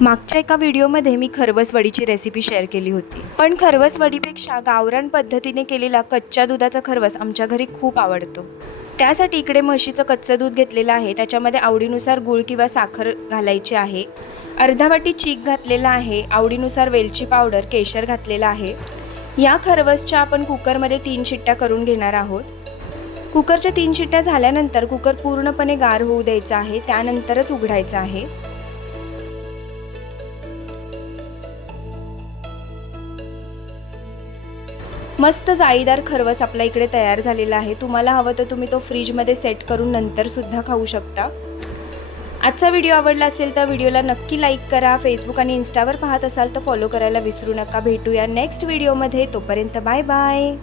मागच्या एका व्हिडिओमध्ये मी खरवसवडीची रेसिपी शेअर केली होती, पण खरवसवडीपेक्षा गावरान पद्धतीने केलेला कच्च्या दुधाचा खरवस आमच्या घरी खूप आवडतो। त्यासाठी इकडे म्हशीचं कच्चं दूध घेतलेलं आहे, त्याच्यामध्ये आवडीनुसार गूळ किंवा साखर घालायची आहे। अर्धा वाटी चीक घातलेला आहे, आवडीनुसार वेलची पावडर, केशर घातलेला आहे। या खरवसच्या आपण कुकरमध्ये 3 शिट्ट्या करून घेणार आहोत। कुकरच्या 3 शिट्ट्या झाल्यानंतर कुकर पूर्णपणे गार होऊ द्यायचा आहे, त्यानंतरच उघडायचा आहे। मस्त जाळीदार खरवस आपल्या इकडे तयार झालेला आहे। तुम्हाला हवं तर तुम्ही तो फ्रीजमध्ये सेट करून नंतर सुद्धा खाऊ शकता। आजचा व्हिडिओ आवडला असेल तर व्हिडिओला नक्की लाईक करा। फेसबुक आणि इंस्टावर पाहत असाल तर फॉलो करायला विसरू नका। भेटूया नेक्स्ट व्हिडिओमध्ये, तोपर्यंत बाय बाय।